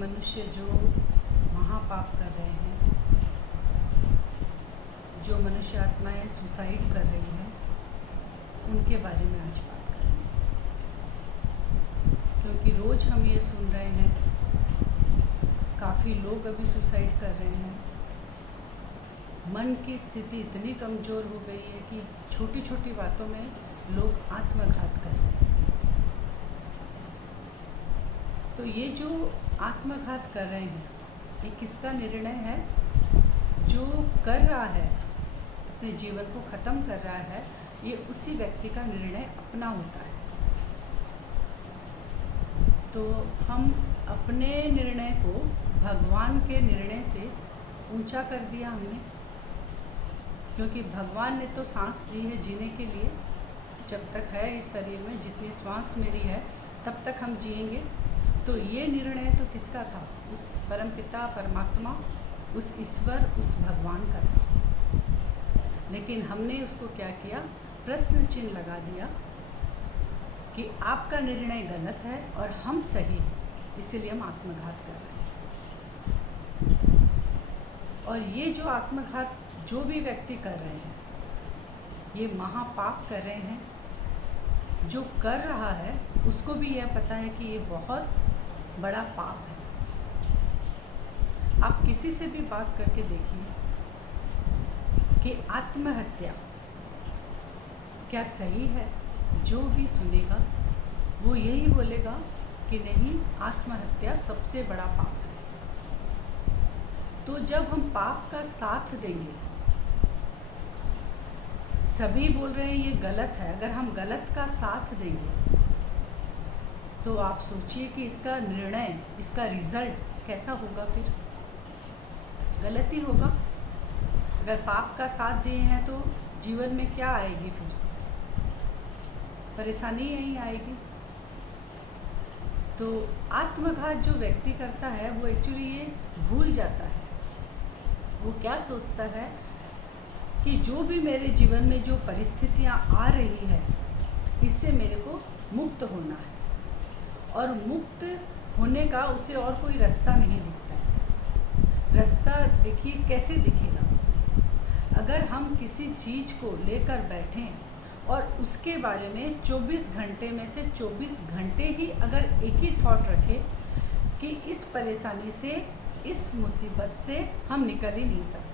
मनुष्य जो महापाप कर रहे हैं, जो मनुष्य आत्माएं सुसाइड कर रही हैं, उनके बारे में आज बात करेंगे। क्योंकि रोज़ हम ये सुन रहे हैं, काफ़ी लोग अभी सुसाइड कर रहे हैं। मन की स्थिति इतनी कमज़ोर हो गई है कि छोटी छोटी बातों में लोग आत्मघात कर रहे हैं। तो ये जो आत्मघात कर रहे हैं, ये किसका निर्णय है? जो कर रहा है, अपने जीवन को ख़त्म कर रहा है, ये उसी व्यक्ति का निर्णय अपना होता है। तो हम अपने निर्णय को भगवान के निर्णय से ऊंचा कर दिया हमने, क्योंकि भगवान ने तो सांस दी है जीने के लिए। जब तक है इस शरीर में, जितनी श्वास मेरी है तब तक हम जिएंगे। तो ये निर्णय तो किसका था? उस परमपिता परमात्मा, उस ईश्वर, उस भगवान का था। लेकिन हमने उसको क्या किया? प्रश्न चिन्ह लगा दिया कि आपका निर्णय गलत है और हम सही हैं, इसीलिए हम आत्मघात कर रहे हैं। और ये जो आत्मघात जो भी व्यक्ति कर रहे हैं, ये महापाप कर रहे हैं। जो कर रहा है उसको भी यह पता है कि ये बहुत बड़ा पाप है। आप किसी से भी बात करके देखिए कि आत्महत्या क्या सही है? जो भी सुनेगा वो यही बोलेगा कि नहीं, आत्महत्या सबसे बड़ा पाप है। तो जब हम पाप का साथ देंगे, सभी बोल रहे हैं ये गलत है, अगर हम गलत का साथ देंगे तो आप सोचिए कि इसका निर्णय, इसका रिजल्ट कैसा होगा? फिर गलत ही होगा। अगर पाप का साथ दिए हैं तो जीवन में क्या आएगी? फिर परेशानी यही आएगी। तो आत्मघात जो व्यक्ति करता है वो एक्चुअली ये भूल जाता है। वो क्या सोचता है कि जो भी मेरे जीवन में जो परिस्थितियां आ रही है, इससे मेरे को मुक्त होना है, और मुक्त होने का उसे और कोई रास्ता नहीं दिखता है। रास्ता देखिए कैसे दिखेगा? अगर हम किसी चीज़ को लेकर बैठें और उसके बारे में 24 घंटे में से 24 घंटे ही अगर एक ही थॉट रखें कि इस परेशानी से, इस मुसीबत से हम निकल ही नहीं सकते।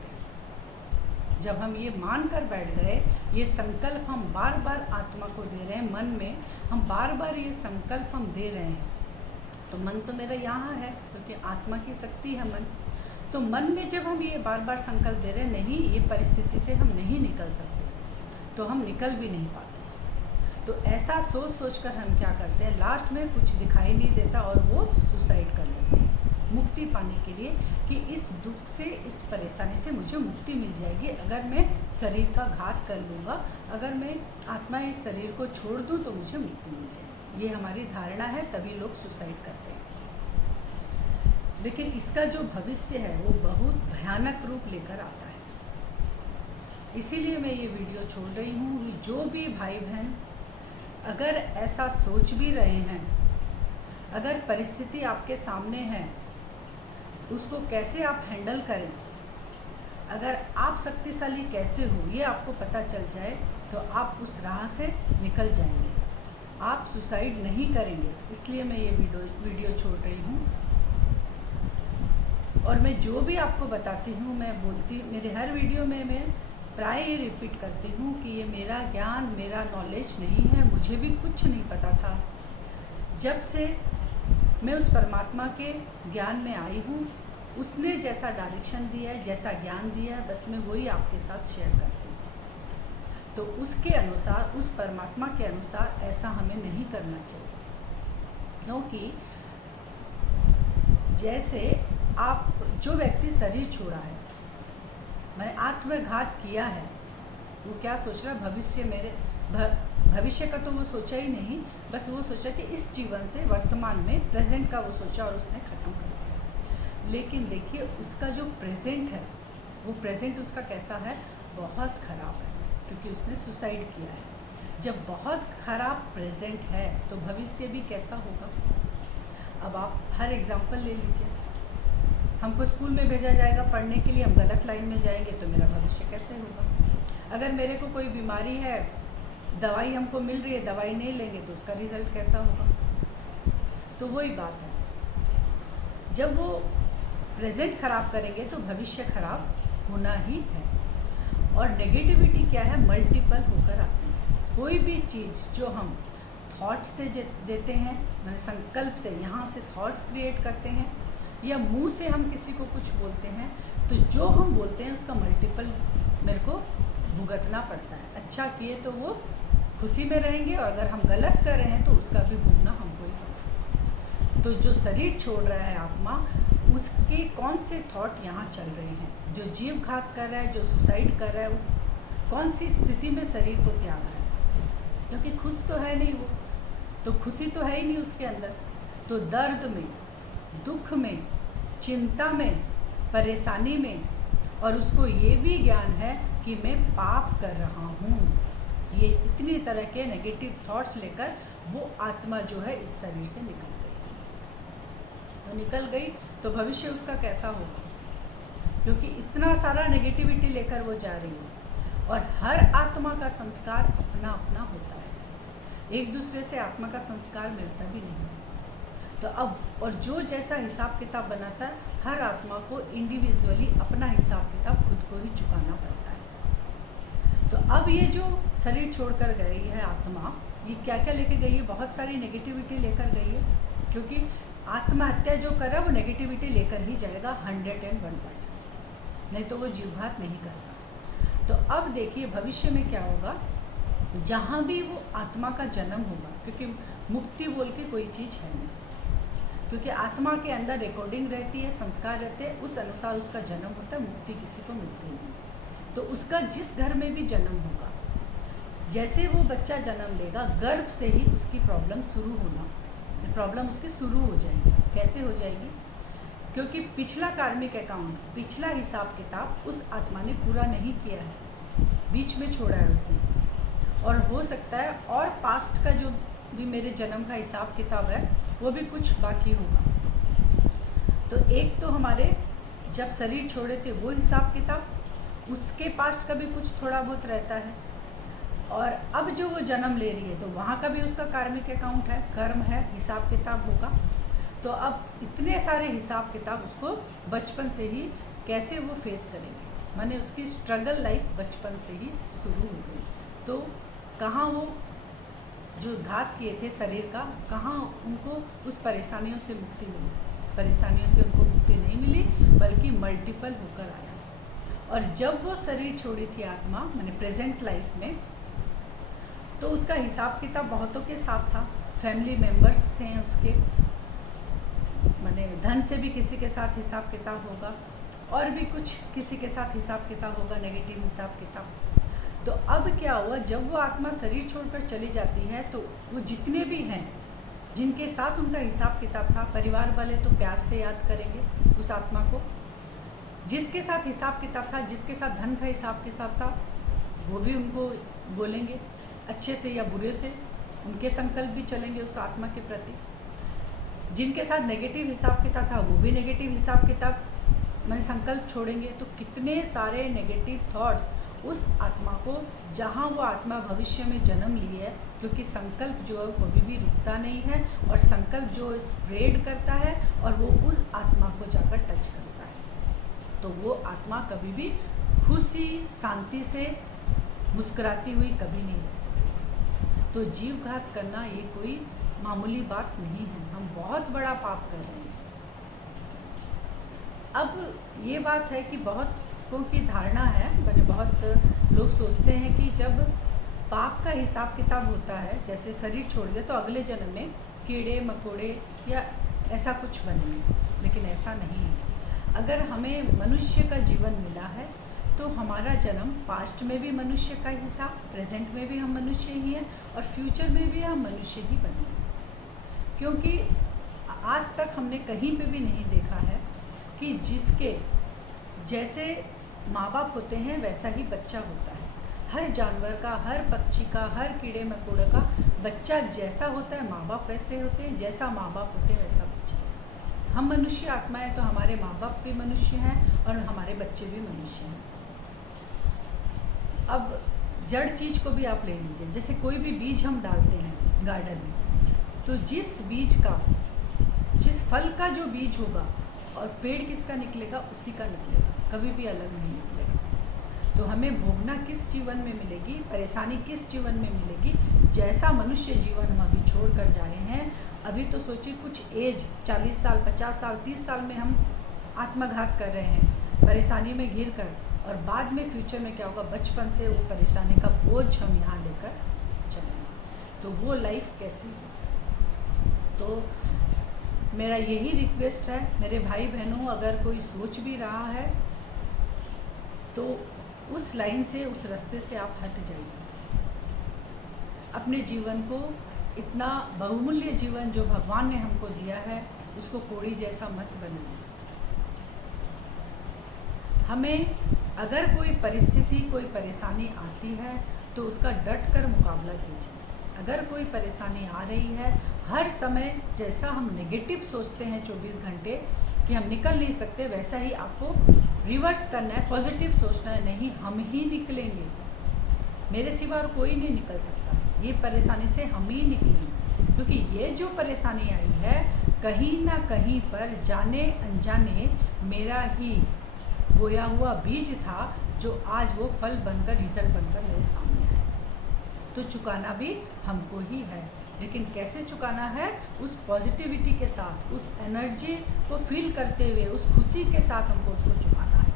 जब हम ये मान कर बैठ गए, ये संकल्प हम बार बार आत्मा को दे रहे हैं, मन में हम बार बार ये संकल्प हम दे रहे हैं, तो मन तो मेरा यहाँ है, क्योंकि आत्मा की शक्ति है मन। तो मन में जब हम ये बार बार संकल्प दे रहे हैं, नहीं ये परिस्थिति से हम नहीं निकल सकते, तो हम निकल भी नहीं पाते। तो ऐसा सोच सोच कर हम क्या करते हैं, लास्ट में कुछ दिखाई नहीं देता और वो सुसाइड कर लेते हैं, मुक्ति पाने के लिए कि इस दुख से, इस परेशानी से मुझे मुक्ति मिल जाएगी अगर मैं शरीर का घात कर लूँगा, अगर मैं आत्मा इस शरीर को छोड़ दूँ तो मुझे मुक्ति मिल जाएगी। ये हमारी धारणा है, तभी लोग सुसाइड करते हैं। लेकिन इसका जो भविष्य है वो बहुत भयानक रूप लेकर आता है। इसीलिए मैं ये वीडियो छोड़ रही हूँ कि जो भी भाई बहन अगर ऐसा सोच भी रहे हैं, अगर परिस्थिति आपके सामने है, उसको कैसे आप हैंडल करें, अगर आप शक्तिशाली कैसे हो ये आपको पता चल जाए तो आप उस राह से निकल जाएंगे, आप सुसाइड नहीं करेंगे। इसलिए मैं ये वीडियो छोड़ रही हूँ। और मैं जो भी आपको बताती हूँ, मैं बोलती, मेरे हर वीडियो में मैं प्राय ये रिपीट करती हूँ कि ये मेरा ज्ञान, मेरा नॉलेज नहीं है, मुझे भी कुछ नहीं पता था। जब से मैं उस परमात्मा के ज्ञान में आई हूँ, उसने जैसा डायरेक्शन दिया है, जैसा ज्ञान दिया है, बस मैं वही आपके साथ शेयर करती हूँ। तो उसके अनुसार, उस परमात्मा के अनुसार ऐसा हमें नहीं करना चाहिए। क्योंकि जैसे आप, जो व्यक्ति शरीर छोड़ा है, मैंने आत्मघात किया है, वो क्या सोच रहा है? भविष्य, मेरे भविष्य का तो वो सोचा ही नहीं, बस वो सोचा कि इस जीवन से, वर्तमान में, प्रेजेंट का वो सोचा और उसने ख़त्म कर दिया। लेकिन देखिए उसका जो प्रेजेंट है, वो प्रेजेंट उसका कैसा है? बहुत ख़राब है, क्योंकि उसने सुसाइड किया है। जब बहुत ख़राब प्रेजेंट है तो भविष्य भी कैसा होगा? अब आप हर एग्जाम्पल ले लीजिए, हमको स्कूल में भेजा जाएगा पढ़ने के लिए, हम गलत लाइन में जाएंगे तो मेरा भविष्य कैसे होगा। अगर मेरे को कोई बीमारी है, दवाई हमको मिल रही है, दवाई नहीं लेंगे तो उसका रिजल्ट कैसा होगा। तो वही बात है, जब वो प्रेजेंट खराब करेंगे तो भविष्य खराब होना ही है। और नेगेटिविटी क्या है, मल्टीपल होकर आती है। कोई भी चीज़ जो हम थॉट से देते हैं, मैंने संकल्प से, यहाँ से थॉट्स क्रिएट करते हैं, या मुंह से हम किसी को कुछ बोलते हैं, तो जो हम बोलते हैं उसका मल्टीपल मेरे को भुगतना पड़ता है। अच्छा किए तो वो खुशी में रहेंगे, और अगर हम गलत कर रहे हैं तो उसका भी भुगतना हमको ही होगा। तो जो शरीर छोड़ रहा है आत्मा, उसके कौन से थॉट यहाँ चल रहे हैं, जो जीव घात कर रहा है, जो सुसाइड कर रहा है, वो कौन सी स्थिति में शरीर को त्याग रहा है, क्योंकि खुश तो है नहीं वो, तो खुशी तो है ही नहीं उसके अंदर। तो दर्द में, दुख में, चिंता में, परेशानी में, और उसको ये भी ज्ञान है कि मैं पाप कर रहा हूँ, ये इतनी तरह के नेगेटिव थॉट्स लेकर वो आत्मा जो है इस शरीर से निकल गई। तो निकल गई तो भविष्य उसका कैसा होगा, क्योंकि इतना सारा नेगेटिविटी लेकर वो जा रही है। और हर आत्मा का संस्कार अपना अपना होता है, एक दूसरे से आत्मा का संस्कार मिलता भी नहीं। तो अब, और जो जैसा हिसाब किताब बनाता है, हर आत्मा को इंडिविजुअली अपना हिसाब किताब खुद को ही चुकाना पड़ता है। तो अब ये जो शरीर छोड़कर गई है आत्मा, ये क्या क्या लेकर गई है, बहुत सारी नेगेटिविटी लेकर गई है, क्योंकि आत्महत्या जो कर रहा है वो नेगेटिविटी लेकर ही जाएगा 101%, नहीं तो वो जीवघात नहीं करता। तो अब देखिए भविष्य में क्या होगा, जहाँ भी वो आत्मा का जन्म होगा, क्योंकि मुक्ति बोल के कोई चीज़ है नहीं, क्योंकि आत्मा के अंदर रिकॉर्डिंग रहती है, संस्कार रहते हैं, उस अनुसार उसका जन्म होता है, मुक्ति किसी को मिलती नहीं। तो उसका जिस घर में भी जन्म होगा, जैसे वो बच्चा जन्म लेगा, गर्भ से ही उसकी प्रॉब्लम शुरू होना, प्रॉब्लम उसकी शुरू हो जाएगी। कैसे हो जाएगी, क्योंकि पिछला कार्मिक अकाउंट, पिछला हिसाब किताब उस आत्मा ने पूरा नहीं किया है, बीच में छोड़ा है उसने। और हो सकता है और पास्ट का जो भी मेरे जन्म का हिसाब किताब है वो भी कुछ बाकी होगा। तो एक तो हमारे जब शरीर छोड़े थे वो हिसाब किताब, उसके पास्ट का भी कुछ थोड़ा बहुत रहता है, और अब जो वो जन्म ले रही है तो वहाँ का भी उसका कार्मिक अकाउंट है, कर्म है, हिसाब किताब होगा। तो अब इतने सारे हिसाब किताब उसको बचपन से ही कैसे वो फेस करेंगे, माने उसकी स्ट्रगल लाइफ बचपन से ही शुरू हो गई। तो कहाँ वो जो घात किए थे शरीर का, कहाँ उनको उस परेशानियों से मुक्ति मिली, परेशानियों से उनको मुक्ति नहीं मिली, बल्कि मल्टीपल होकर आया। और जब वो शरीर छोड़ी थी आत्मा, माने प्रेजेंट लाइफ में, तो उसका हिसाब किताब बहुतों के साथ था, फैमिली मेम्बर्स थे उसके, माने धन से भी किसी के साथ हिसाब किताब होगा, और भी कुछ किसी के साथ हिसाब किताब होगा, नेगेटिव हिसाब किताब। तो अब क्या हुआ, जब वो आत्मा शरीर छोड़कर चली जाती है तो वो जितने भी हैं जिनके साथ उनका हिसाब किताब था, परिवार वाले तो प्यार से याद करेंगे उस आत्मा को, जिसके साथ हिसाब किताब था, जिसके साथ धन का हिसाब किताब था, वो भी उनको बोलेंगे अच्छे से या बुरे से, उनके संकल्प भी चलेंगे उस आत्मा के प्रति। जिनके साथ नेगेटिव हिसाब किताब था वो भी नेगेटिव हिसाब किताब मैंने संकल्प छोड़ेंगे। तो कितने सारे नेगेटिव थॉट्स उस आत्मा को, जहाँ वो आत्मा भविष्य में जन्म ली है, क्योंकि संकल्प जो है कभी भी रुकता नहीं है, और संकल्प जो स्प्रेड करता है और वो उस आत्मा को जाकर टच करता है, तो वो आत्मा कभी भी खुशी शांति से मुस्कुराती हुई कभी नहीं रह सकती। तो जीवघात करना ये कोई मामूली बात नहीं है, हम बहुत बड़ा पाप कर रहे हैं। अब ये बात है कि बहुत की धारणा है, मैंने बहुत लोग सोचते हैं कि जब पाप का हिसाब किताब होता है, जैसे शरीर छोड़ दिया तो अगले जन्म में कीड़े मकोड़े या ऐसा कुछ बनेंगे, लेकिन ऐसा नहीं है। अगर हमें मनुष्य का जीवन मिला है तो हमारा जन्म पास्ट में भी मनुष्य का ही था, प्रेजेंट में भी हम मनुष्य ही हैं, और फ्यूचर में भी हम मनुष्य ही बनेंगे। क्योंकि आज तक हमने कहीं पे भी नहीं देखा है कि जिसके जैसे माँ बाप होते हैं वैसा ही बच्चा होता है। हर जानवर का, हर पक्षी का, हर कीड़े मकोड़े का बच्चा जैसा होता है, माँ बाप वैसे होते हैं, जैसा माँ बाप होते हैं वैसा बच्चा। हम मनुष्य आत्मा है तो हमारे माँ बाप भी मनुष्य हैं और हमारे बच्चे भी मनुष्य हैं। अब जड़ चीज़ को भी आप ले लीजिए, जैसे कोई भी बीज हम डालते हैं गार्डन में, तो जिस फल का जो बीज होगा और पेड़ किसका निकलेगा, उसी का निकलेगा, कभी भी अलग नहीं निकलेगा। तो हमें भोगना किस जीवन में मिलेगी, परेशानी किस जीवन में मिलेगी, जैसा मनुष्य जीवन हम अभी छोड़ कर जा रहे हैं। अभी तो सोचिए कुछ एज 40 साल 50 साल 30 साल में हम आत्मघात कर रहे हैं परेशानी में घिर कर, और बाद में फ्यूचर में क्या होगा, बचपन से वो परेशानी का बोझ हम यहाँ लेकर चलेंगे, तो वो लाइफ कैसी है। तो मेरा यही रिक्वेस्ट है मेरे भाई बहनों, अगर कोई सोच भी रहा है तो उस लाइन से, उस रास्ते से आप हट जाइए। अपने जीवन को, इतना बहुमूल्य जीवन जो भगवान ने हमको दिया है, उसको कोड़ी जैसा मत बनाइए। हमें अगर कोई परिस्थिति, कोई परेशानी आती है तो उसका डट कर मुकाबला कीजिए। अगर कोई परेशानी आ रही है, हर समय जैसा हम नेगेटिव सोचते हैं 24 घंटे कि हम निकल नहीं सकते, वैसा ही आपको रिवर्स करना है, पॉजिटिव सोचना है, नहीं हम ही निकलेंगे, मेरे सिवा और कोई नहीं निकल सकता, ये परेशानी से हम ही निकलेंगे। क्योंकि ये जो परेशानी आई है, कहीं ना कहीं पर जाने अनजाने मेरा ही बोया हुआ बीज था, जो आज वो फल बनकर, रिजल्ट बनकर मेरे सामने है। तो चुकाना भी हमको ही है, लेकिन कैसे चुकाना है, उस पॉजिटिविटी के साथ, उस एनर्जी को फील करते हुए, उस खुशी के साथ हमको उसको चुकाना है।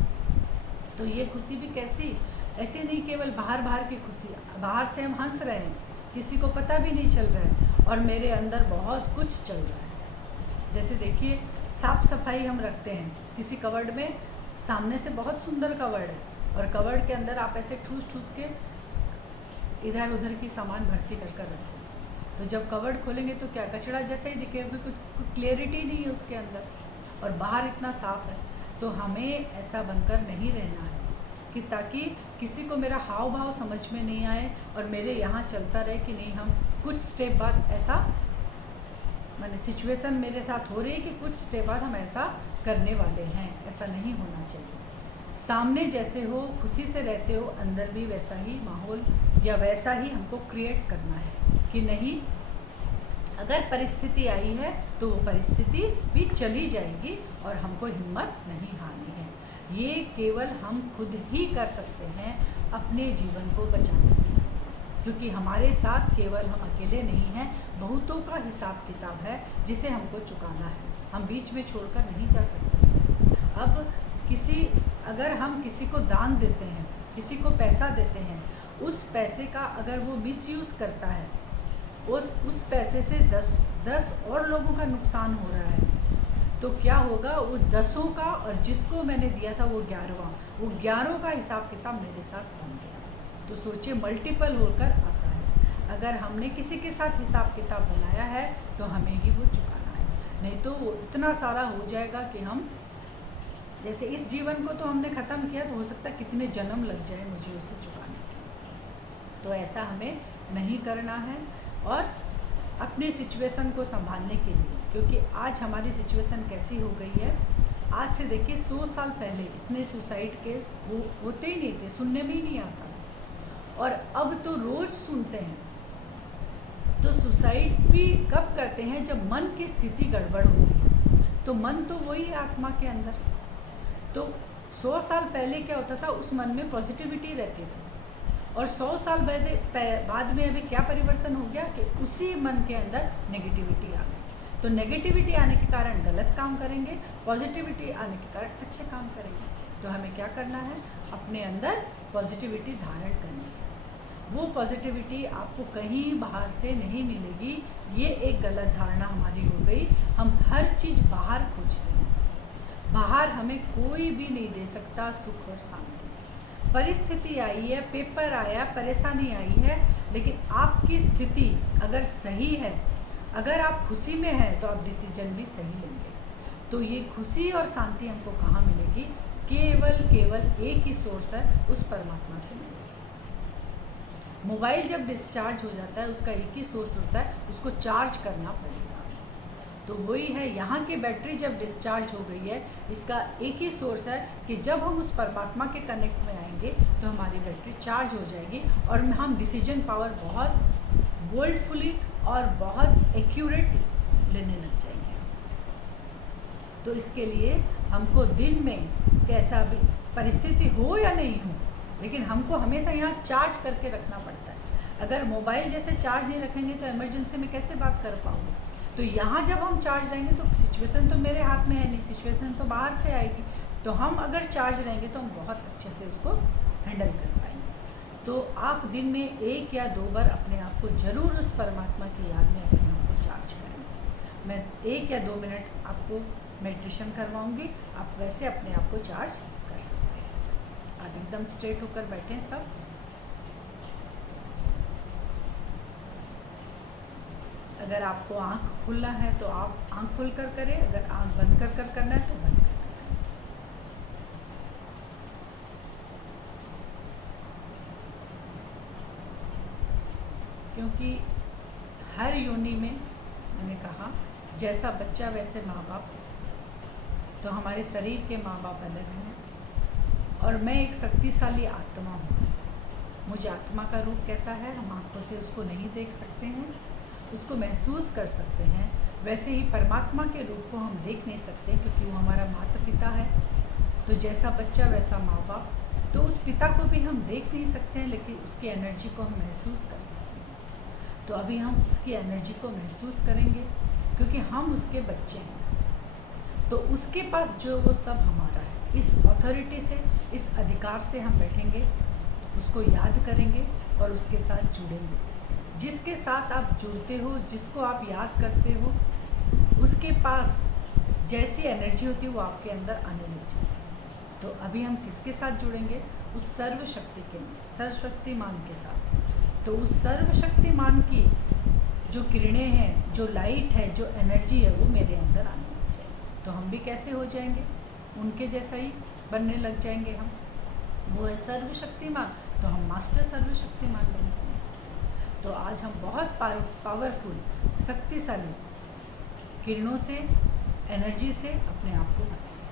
तो ये खुशी भी कैसी, ऐसे नहीं केवल बाहर की खुशी, बाहर से हम हंस रहे हैं, किसी को पता भी नहीं चल रहा है, और मेरे अंदर बहुत कुछ चल रहा है। जैसे देखिए, साफ सफाई हम रखते हैं, किसी कवर्ड में सामने से बहुत सुंदर कवर्ड है, और कवर्ड के अंदर आप ऐसे ठूस ठूस के इधर उधर की सामान भर्ती कर कर रखें, तो जब कवर्ड खोलेंगे तो क्या कचरा जैसा ही दिखेगा, कुछ क्लियरिटी नहीं है उसके अंदर, और बाहर इतना साफ है। तो हमें ऐसा बनकर नहीं रहना है कि ताकि किसी को मेरा हाव भाव समझ में नहीं आए और मेरे यहाँ चलता रहे कि नहीं, हम कुछ स्टेप बाद ऐसा, मैंने सिचुएशन मेरे साथ हो रही है कि कुछ स्टेप बाद हम ऐसा करने वाले हैं, ऐसा नहीं होना चाहिए। सामने जैसे हो, खुशी से रहते हो, अंदर भी वैसा ही माहौल या वैसा ही हमको क्रिएट करना है कि नहीं, अगर परिस्थिति आई है तो वो परिस्थिति भी चली जाएगी और हमको हिम्मत नहीं हारनी है। ये केवल हम खुद ही कर सकते हैं अपने जीवन को बचाने के लिए, क्योंकि हमारे साथ केवल हम अकेले नहीं हैं, बहुतों का हिसाब किताब है जिसे हमको चुकाना है, हम बीच में छोड़कर नहीं जा सकते। अब अगर हम किसी को दान देते हैं, किसी को पैसा देते हैं, उस पैसे का अगर वो मिसयूज़ करता है, उस पैसे से 10 और लोगों का नुकसान हो रहा है, तो क्या होगा, वो 10 का, और जिसको मैंने दिया था वो 11वां, वो 11 का हिसाब किताब मेरे साथ बन गया। तो सोचिए, मल्टीपल होकर आता है। अगर हमने किसी के साथ हिसाब किताब बनाया है तो हमें ही वो चुकाना है, नहीं तो वो इतना सारा हो जाएगा कि हम, जैसे इस जीवन को तो हमने ख़त्म किया, तो हो सकता है कितने जन्म लग जाए मुझे उसे चुकाने के। तो ऐसा हमें नहीं करना है। और अपने सिचुएशन को संभालने के लिए, क्योंकि आज हमारी सिचुएशन कैसी हो गई है, आज से देखिए 100 साल पहले इतने सुसाइड केस वो होते ही नहीं थे, सुनने में ही नहीं आता, और अब तो रोज़ सुनते हैं। तो सुसाइड भी कब करते हैं, जब मन की स्थिति गड़बड़ होती है, तो मन तो वही है आत्मा के अंदर। तो 100 साल पहले क्या होता था, उस मन में पॉजिटिविटी रहती थी, और 100 साल बाद में अभी क्या परिवर्तन हो गया कि उसी मन के अंदर नेगेटिविटी आ गई। तो नेगेटिविटी आने के कारण गलत काम करेंगे, पॉजिटिविटी आने के कारण अच्छे काम करेंगे। तो हमें क्या करना है, अपने अंदर पॉजिटिविटी धारण करनी है। वो पॉजिटिविटी आपको कहीं बाहर से नहीं मिलेगी, ये एक गलत धारणा हमारी हो गई। हम हर चीज़ बाहर खोजते हैं, बाहर हमें कोई भी नहीं दे सकता सुख और शांति। परिस्थिति आई है, पेपर आया, परेशानी आई है, लेकिन आपकी स्थिति अगर सही है, अगर आप खुशी में हैं, तो आप डिसीजन भी सही लेंगे। तो ये खुशी और शांति हमको कहाँ मिलेगी, केवल एक ही सोर्स है, उस परमात्मा से मिलेगी। मोबाइल जब डिस्चार्ज हो जाता है, उसका एक ही सोर्स होता है, उसको चार्ज करना पड़ेगा। तो वही है, यहाँ की बैटरी जब डिस्चार्ज हो गई है, इसका एक ही सोर्स है कि जब हम उस परमात्मा के कनेक्ट में आएंगे तो हमारी बैटरी चार्ज हो जाएगी और हम डिसीजन पावर बहुत बोल्डफुली और बहुत एक्यूरेट लेने लग जाएंगे। तो इसके लिए हमको दिन में कैसा भी परिस्थिति हो या नहीं हो, लेकिन हमको हमेशा यहाँ चार्ज करके रखना पड़ता है। अगर मोबाइल जैसे चार्ज नहीं रखेंगे तो इमरजेंसी में कैसे बात कर पाओगे। तो यहाँ जब हम चार्ज देंगे तो सिचुएशन तो मेरे हाथ में है नहीं, सिचुएशन तो बाहर से आएगी। तो हम अगर चार्ज रहेंगे तो हम बहुत अच्छे से उसको हैंडल कर पाएंगे। तो आप दिन में 1 या 2 बार अपने आप को ज़रूर उस परमात्मा की याद में अपने आप को चार्ज करें। मैं 1 या 2 मिनट आपको मेडिटेशन करवाऊंगी, आप वैसे अपने आप को चार्ज कर सकते हैं। आप एकदम स्ट्रेट होकर बैठें सब। अगर आपको आंख खुलना है तो आप आंख खुलकर करें, अगर आंख बंद कर कर करना है तो बंद कर करें। क्योंकि हर योनि में मैंने कहा जैसा बच्चा वैसे माँ बाप, तो हमारे शरीर के माँ बाप अलग हैं और मैं एक शक्तिशाली आत्मा हूँ। मुझे आत्मा का रूप कैसा है हम आँखों से उसको नहीं देख सकते हैं, उसको महसूस कर सकते हैं। वैसे ही परमात्मा के रूप को हम देख नहीं सकते क्योंकि वो हमारा माता पिता है। तो जैसा बच्चा वैसा माँ बाप, तो उस पिता को भी हम देख नहीं सकते हैं लेकिन उसकी एनर्जी को हम महसूस कर सकते हैं। तो अभी हम उसकी एनर्जी को महसूस करेंगे क्योंकि हम उसके बच्चे हैं। तो उसके पास जो वो सब हमारा है, इस अथॉरिटी से, इस अधिकार से हम बैठेंगे, उसको याद करेंगे और उसके साथ जुड़ेंगे। जिसके साथ आप जुड़ते हो, जिसको आप याद करते हो, उसके पास जैसी एनर्जी होती है वो आपके अंदर आने लग जाती है। तो अभी हम किसके साथ जुड़ेंगे? उस सर्वशक्ति के, सर्वशक्तिमान के साथ। तो उस सर्वशक्तिमान की जो किरणें हैं, जो लाइट है, जो एनर्जी है, वो मेरे अंदर आने लग जाएगी। तो हम भी कैसे हो जाएंगे? उनके जैसा ही बनने लग जाएंगे हम। वो है सर्वशक्तिमान, तो हम मास्टर सर्वशक्तिमान बन जाएंगे। तो आज हम बहुत पावरफुल, शक्तिशाली किरणों से, एनर्जी से अपने आप को बनाएंगे,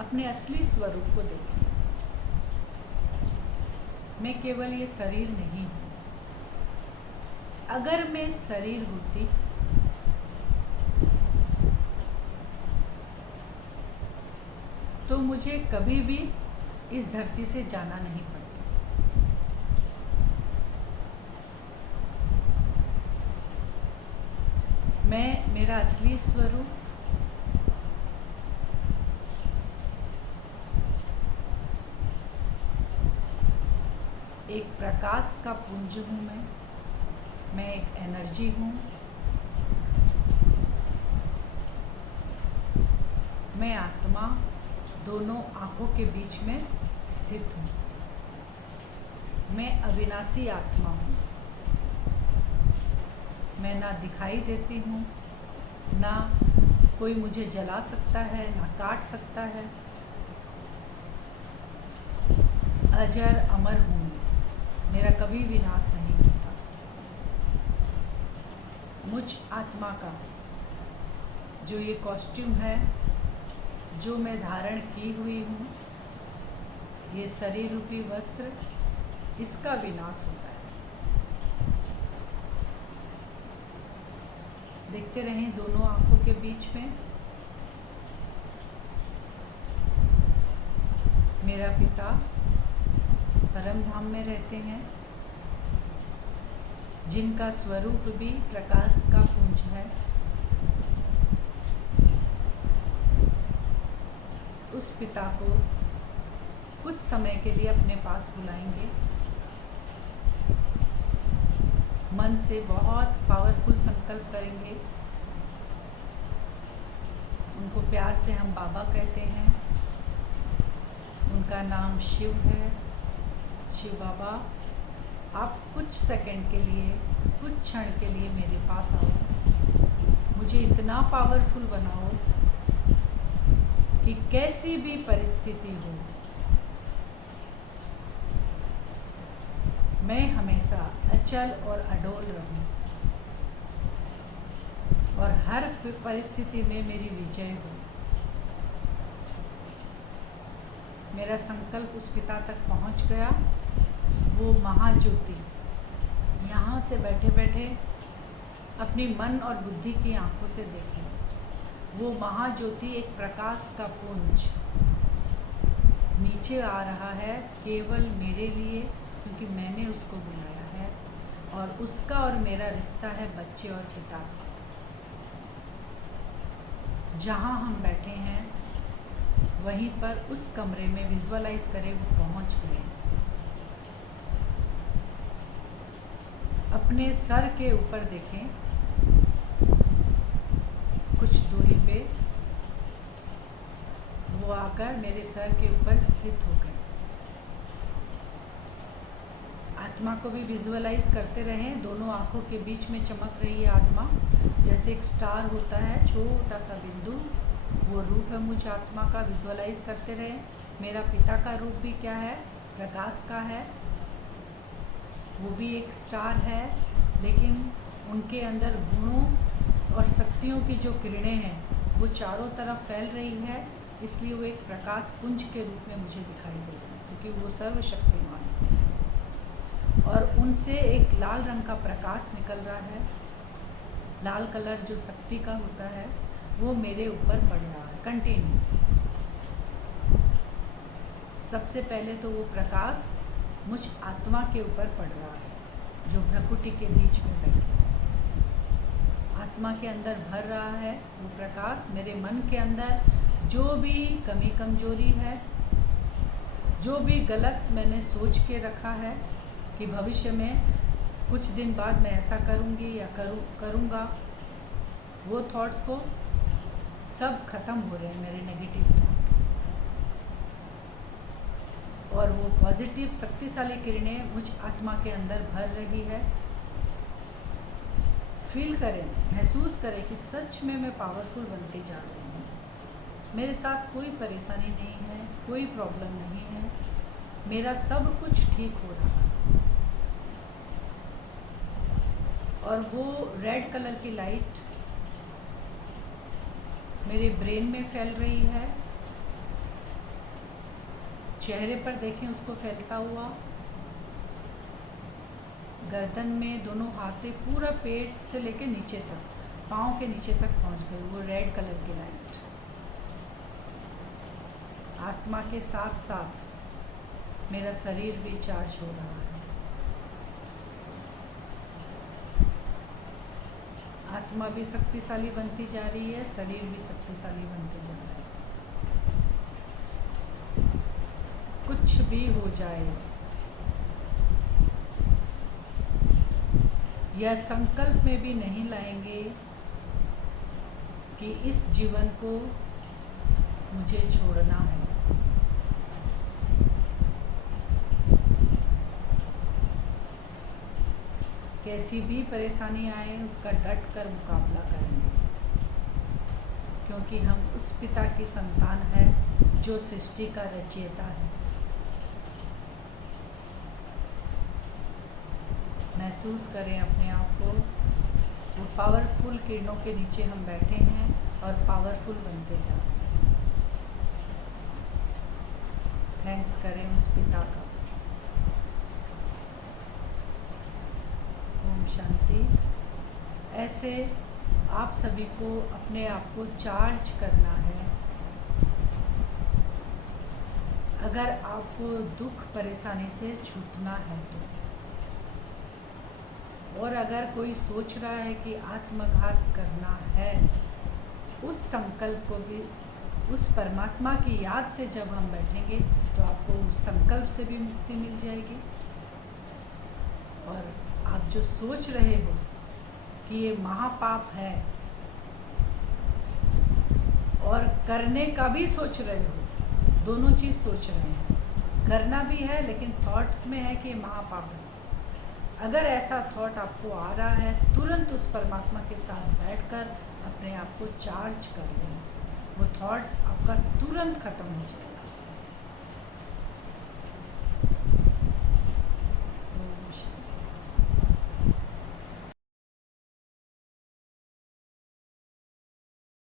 अपने असली स्वरूप को देखें। मैं केवल ये शरीर नहीं हूँ। अगर मैं शरीर होती तो मुझे कभी भी इस धरती से जाना नहीं पड़ता। मैं, मेरा असली स्वरूप एक प्रकाश का पुंज हूँ। मैं एक एनर्जी हूँ। मैं आत्मा दोनों आँखों के बीच में स्थित हूँ। मैं अविनाशी आत्मा हूँ। मैं ना दिखाई देती हूँ, ना कोई मुझे जला सकता है, ना काट सकता है। अजर अमर हूँ, मेरा कभी विनाश नहीं होता। मुझ आत्मा का जो ये कॉस्ट्यूम है, जो मैं धारण की हुई हूँ, ये शरीर रूपी वस्त्र, इसका विनाश होता है। देखते रहें दोनों आंखों के बीच में मेरा पिता परम धाम में रहते हैं, जिनका स्वरूप भी प्रकाश का पुंज है। उस पिता को कुछ समय के लिए अपने पास बुलाएंगे। मन से बहुत पावरफुल संकल्प करेंगे। उनको प्यार से हम बाबा कहते हैं। उनका नाम शिव है। शिव बाबा, आप कुछ सेकंड के लिए, कुछ क्षण के लिए मेरे पास आओ। मुझे इतना पावरफुल बनाओ कि कैसी भी परिस्थिति हो, मैं हमेशा अचल और अडोल रहूं। और हर परिस्थिति में मेरी विजय हो। मेरा संकल्प उस पिता तक पहुंच गया। वो महाज्योति यहाँ से बैठे बैठे अपनी मन और बुद्धि की आंखों से देखें। वो महाज्योति एक प्रकाश का पुंज नीचे आ रहा है केवल मेरे लिए, क्योंकि मैंने उसको बुलाया है। और उसका और मेरा रिश्ता है बच्चे और पिता का। जहाँ हम बैठे हैं वहीं पर उस कमरे में विजुअलाइज करें वो पहुँच गए। अपने सर के ऊपर देखें, कुछ दूरी पे वो आकर मेरे सर के ऊपर स्थित हो गए। आत्मा को भी विजुअलाइज करते रहें। दोनों आंखों के बीच में चमक रही है आत्मा, जैसे एक स्टार होता है, छोटा सा बिंदु, वो रूप है मुझ आत्मा का। विजुअलाइज करते रहें। मेरा पिता का रूप भी क्या है? प्रकाश का है। वो भी एक स्टार है, लेकिन उनके अंदर गुणों और शक्तियों की जो किरणें हैं वो चारों तरफ फैल रही है, इसलिए वो एक प्रकाश पुंज के रूप में मुझे दिखाई दे रहा है, क्योंकि वो सर्वशक्तिमान है। और उनसे एक लाल रंग का प्रकाश निकल रहा है। लाल कलर जो शक्ति का होता है वो मेरे ऊपर पड़ रहा है कंटिन्यू। सबसे पहले तो वो प्रकाश मुझ आत्मा के ऊपर पड़ रहा है जो भ्रकुटी के बीच में बैठी है। आत्मा के अंदर भर रहा है वो प्रकाश। मेरे मन के अंदर जो भी कमी कमजोरी है, जो भी गलत मैंने सोच के रखा है कि भविष्य में कुछ दिन बाद मैं ऐसा करूँगी या करूँगा, वो थॉट्स को सब खत्म हो रहे हैं मेरे नेगेटिव थॉट। और वो पॉजिटिव शक्तिशाली किरणें मुझ आत्मा के अंदर भर रही है। फील करें, महसूस करें कि सच में मैं पावरफुल बनती जा रही हूँ। मेरे साथ कोई परेशानी नहीं है, कोई प्रॉब्लम नहीं है, मेरा सब कुछ ठीक हो रहा है। और वो रेड कलर की लाइट मेरे ब्रेन में फैल रही है। चेहरे पर देखें उसको फैलता हुआ, गर्दन में, दोनों हाथे, पूरा पेट से लेकर नीचे तक, पाँव के नीचे तक पहुंच गई वो रेड कलर की लाइट। आत्मा के साथ साथ मेरा शरीर भी चार्ज हो रहा है। आत्मा भी शक्तिशाली बनती जा रही है, शरीर भी शक्तिशाली बनते जा रहा है। कुछ भी हो जाए, यह संकल्प में भी नहीं लाएंगे कि इस जीवन को मुझे छोड़ना है। कैसी भी परेशानी आए उसका डट कर मुकाबला करेंगे, क्योंकि हम उस पिता की संतान है जो सृष्टि का रचयिता है। महसूस करें अपने आप को, वो पावरफुल किरणों के नीचे हम बैठे हैं और पावरफुल बनते जा रहे हैं। थैंक्स करें उस पिता का। ओम शांति। ऐसे आप सभी को अपने आप को चार्ज करना है। अगर आपको दुख परेशानी से छूटना है तो, और अगर कोई सोच रहा है कि आत्मघात करना है, उस संकल्प को भी, उस परमात्मा की याद से जब हम बैठेंगे तो आपको उस संकल्प से भी मुक्ति मिल जाएगी। और आप जो सोच रहे हो कि ये महापाप है और करने का भी सोच रहे हो, दोनों चीज़ सोच रहे हैं, करना भी है लेकिन थॉट्स में है कि ये महापाप है। अगर ऐसा थॉट आपको आ रहा है, तुरंत उस परमात्मा के साथ बैठकर अपने आप को चार्ज कर लें। वो थॉट्स आपका तुरंत खत्म हो जाए।